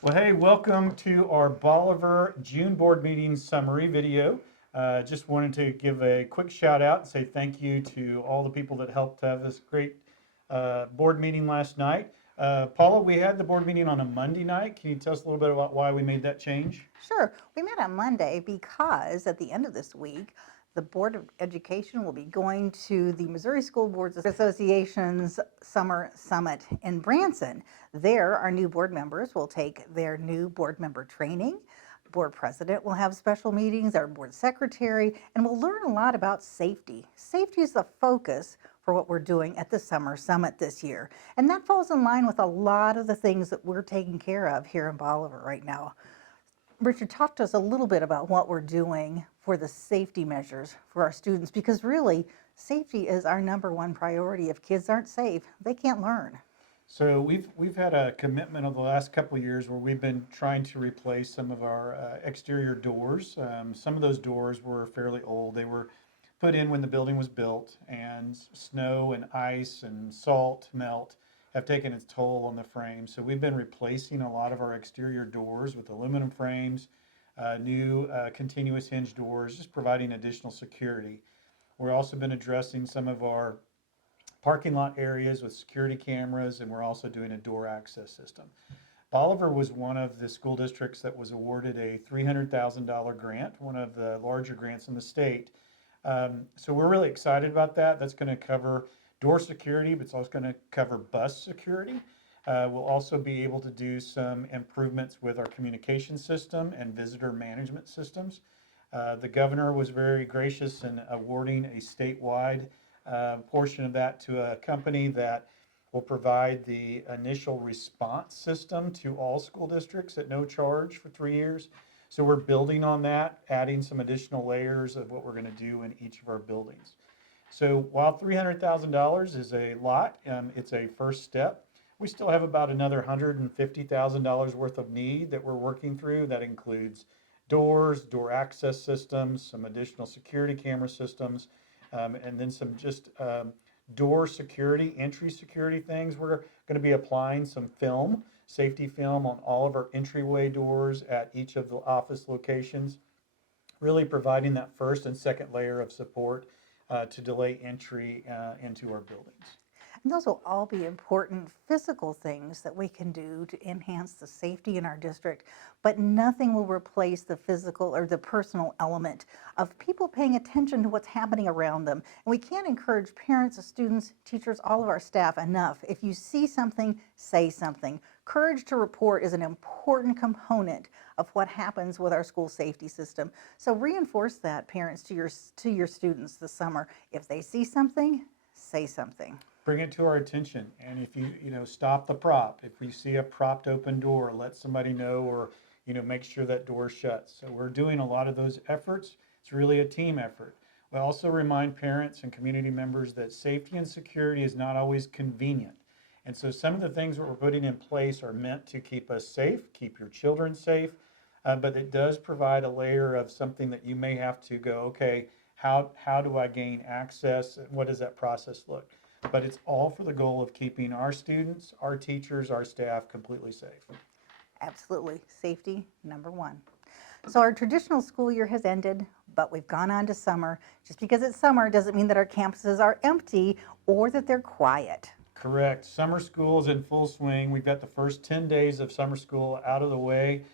Well, hey, welcome to our Bolivar June board meeting summary video. Just wanted to give a quick shout out and say thank you to all the people that helped have this great board meeting last night. Paula, we had the board meeting on a Monday night. Can you tell us a little bit about why we made that change? Sure. We met on Monday because at the end of this week, the Board of Education will be going to the Missouri School Boards Association's Summer Summit in Branson. There, our new board members will take their new board member training. Board president will have special meetings, our board secretary, and we'll learn a lot about safety. Safety is the focus for what we're doing at the Summer Summit this year. And that falls in line with a lot of the things that we're taking care of here in Bolivar right now. Richard, talk to us a little bit about what we're doing for the safety measures for our students, because really, safety is our number one priority. If kids aren't safe, they can't learn. So we've had a commitment over the last couple of years where we've been trying to replace some of our exterior doors. Some of those doors were fairly old. They were put in when the building was built, and snow and ice and salt melt have taken its toll on the frame. So we've been replacing a lot of our exterior doors with aluminum frames, new continuous hinge doors, just providing additional security. We've also been addressing some of our parking lot areas with security cameras, and we're also doing a door access system. Bolivar was one of the school districts that was awarded a $300,000 grant, one of the larger grants in the state. So we're really excited about that. That's going to cover door security, but it's also going to cover bus security. We'll also be able to do some improvements with our communication system and visitor management systems. The governor was very gracious in awarding a statewide portion of that to a company that will provide the initial response system to all school districts at no charge for 3 years. So we're building on that, adding some additional layers of what we're going to do in each of our buildings. So while $300,000 is a lot, it's a first step. We still have about another $150,000 worth of need that we're working through. That includes doors, door access systems, some additional security camera systems, and then some just door security, entry security things. We're going to be applying some film, safety film on all of our entryway doors at each of the office locations, really providing that first and second layer of support to delay entry into our buildings. And those will all be important physical things that we can do to enhance the safety in our district, but nothing will replace the physical or the personal element of people paying attention to what's happening around them. And we can't encourage parents, students, teachers, all of our staff enough. If you see something, say something. Courage to report is an important component of what happens with our school safety system. So reinforce that, parents, to your students this summer. If they see something, say something. Bring it to our attention, and if you stop the prop. If we see a propped open door, let somebody know, or make sure that door shuts. So we're doing a lot of those efforts. It's really a team effort. We also remind parents and community members that safety and security is not always convenient. And so some of the things that we're putting in place are meant to keep us safe, keep your children safe, but it does provide a layer of something that you may have to go, okay, how do I gain access? What does that process look? But it's all for the goal of keeping our students, our teachers, our staff completely safe. Absolutely. Safety, number one. So our traditional school year has ended, but we've gone on to summer. Just because it's summer doesn't mean that our campuses are empty or that they're quiet. Correct. Summer school is in full swing. We've got the first 10 days of summer school out of the way.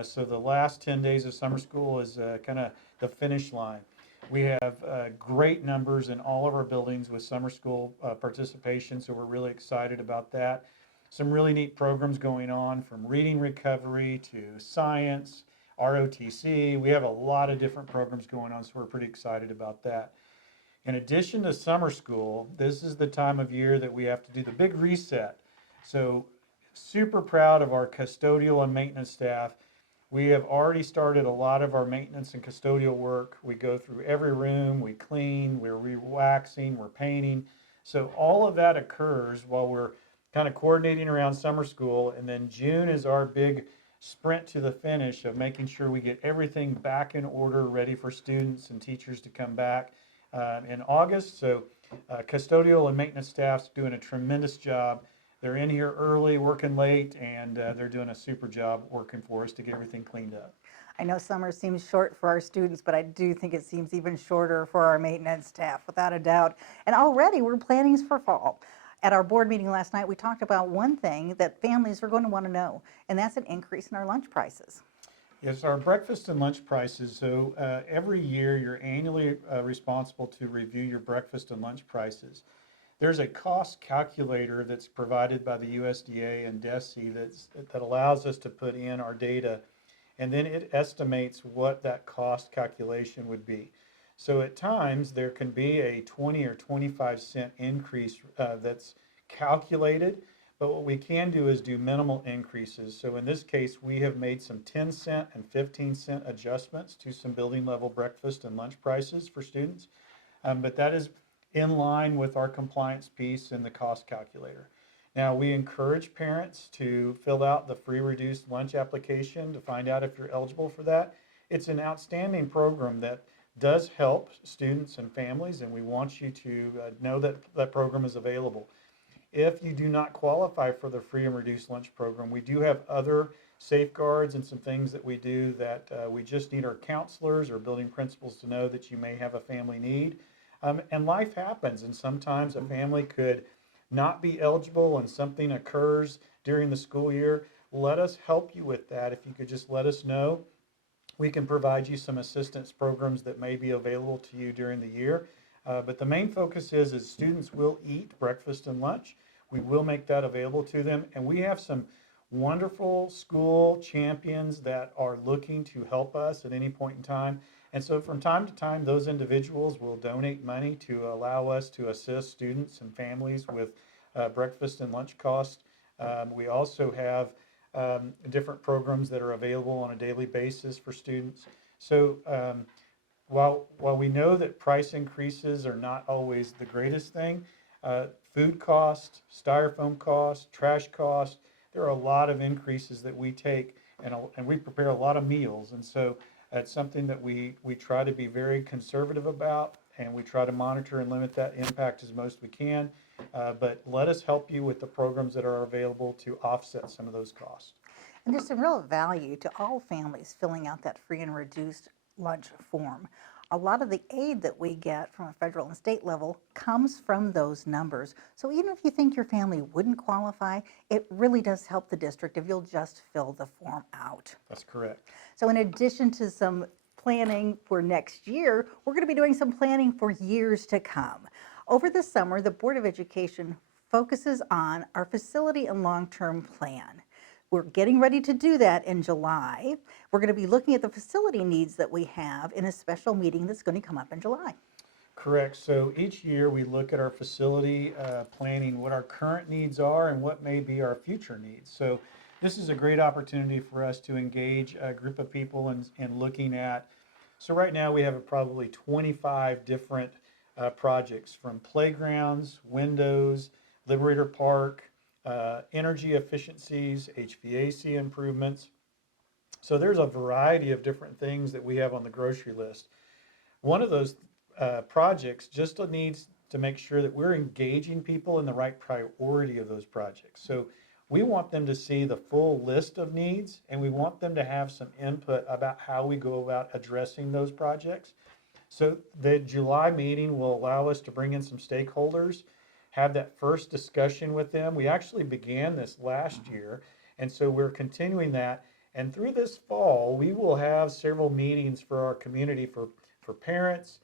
So the last 10 days of summer school is kind of the finish line. We have great numbers in all of our buildings with summer school participation, so we're really excited about that. Some really neat programs going on, from reading recovery to science, ROTC. We have a lot of different programs going on, so we're pretty excited about that. In addition to summer school, this is the time of year that we have to do the big reset. So super proud of our custodial and maintenance staff. We have already started a lot of our maintenance and custodial work. We go through every room, we clean, we're re-waxing, we're painting. So all of that occurs while we're kind of coordinating around summer school. And then June is our big sprint to the finish of making sure we get everything back in order, ready for students and teachers to come back in August. So custodial and maintenance staff's doing a tremendous job. they're in here early, working late, and they're doing a super job working for us to get everything cleaned up. I know summer seems short for our students, but I do think it seems even shorter for our maintenance staff, without a doubt. And already we're planning for fall. At our board meeting last night, we talked about one thing that families are going to want to know, and that's an increase in our lunch prices. Yes, our breakfast and lunch prices. So every year you're annually responsible to review your breakfast and lunch prices. There's a cost calculator that's provided by the USDA and DESE that allows us to put in our data, and then it estimates what that cost calculation would be. So at times there can be a 20 or 25-cent increase that's calculated, but what we can do is do minimal increases. So in this case, we have made some 10-cent and 15-cent adjustments to some building level breakfast and lunch prices for students, but that is in line with our compliance piece and the cost calculator. Now, we encourage parents to fill out the free reduced lunch application to find out if you're eligible for that. It's an outstanding program that does help students and families, and we want you to know that that program is available. If you do not qualify for the free and reduced lunch program, we do have other safeguards and some things that we do that we just need our counselors or building principals to know that you may have a family need. And life happens, and sometimes a family could not be eligible and something occurs during the school year. Let us help you with that. If you could just let us know, we can provide you some assistance programs that may be available to you during the year. But the main focus is students will eat breakfast and lunch. We will make that available to them, and we have some wonderful school champions that are looking to help us at any point in time. And so from time to time, those individuals will donate money to allow us to assist students and families with breakfast and lunch costs. We also have different programs that are available on a daily basis for students. So while we know that price increases are not always the greatest thing, food cost, styrofoam cost, trash cost, there are a lot of increases that we take, and we prepare a lot of meals. And so it's something that we try to be very conservative about, and we try to monitor and limit that impact as most we can. But let us help you with the programs that are available to offset some of those costs. And there's some real value to all families filling out that free and reduced lunch form. A lot of the aid that we get from a federal and state level comes from those numbers. So even if you think your family wouldn't qualify, it really does help the district if you'll just fill the form out. That's correct. So in addition to some planning for next year, we're going to be doing some planning for years to come. Over the summer, the Board of Education focuses on our facility and long-term plan. We're getting ready to do that in July. We're going to be looking at the facility needs that we have in a special meeting that's going to come up in July. Correct. So each year we look at our facility planning, what our current needs are and what may be our future needs. So this is a great opportunity for us to engage a group of people in looking at. So right now we have probably 25 different projects, from playgrounds, windows, Liberator Park, energy efficiencies, HVAC improvements. So there's a variety of different things that we have on the grocery list. One of those projects just needs to make sure that we're engaging people in the right priority of those projects. So we want them to see the full list of needs, and we want them to have some input about how we go about addressing those projects. So the July meeting will allow us to bring in some stakeholders, have that first discussion with them. We actually began this last year, and so we're continuing that. And through this fall, we will have several meetings for our community, for parents,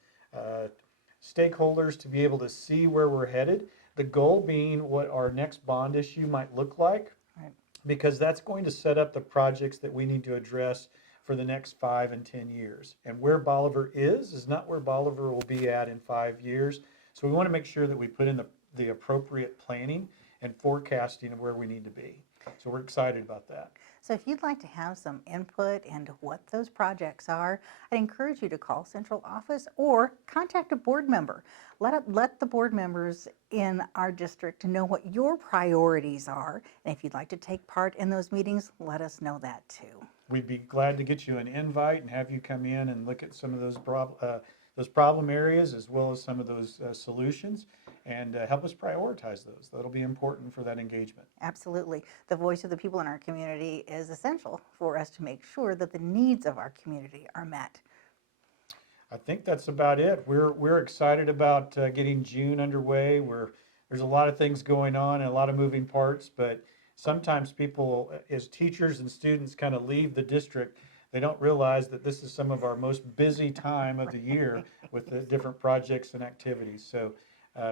stakeholders, to be able to see where we're headed. The goal being what our next bond issue might look like, Right. because that's going to set up the projects that we need to address for the next 5 and 10 years. And where Bolivar is not where Bolivar will be at in 5 years. So we want to make sure that we put in the appropriate planning and forecasting of where we need to be. So we're excited about that. So if you'd like to have some input into what those projects are, I'd encourage you to call central office or contact a board member. Let the board members in our district know what your priorities are. And if you'd like to take part in those meetings, let us know that too. We'd be glad to get you an invite and have you come in and look at some of those problem areas, as well as some of those solutions. and help us prioritize those. That'll be important for that engagement. Absolutely. The voice of the people in our community is essential for us to make sure that the needs of our community are met. I think that's about it. We're excited about getting June underway. There's a lot of things going on and a lot of moving parts, but sometimes people, as teachers and students, kind of leave the district. They don't realize that this is some of our most busy time of the year with the different projects and activities. So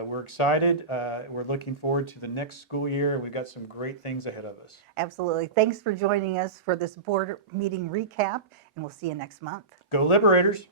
we're excited. We're looking forward to the next school year. We've got some great things ahead of us. Absolutely. Thanks for joining us for this board meeting recap, and we'll see you next month. Go Liberators!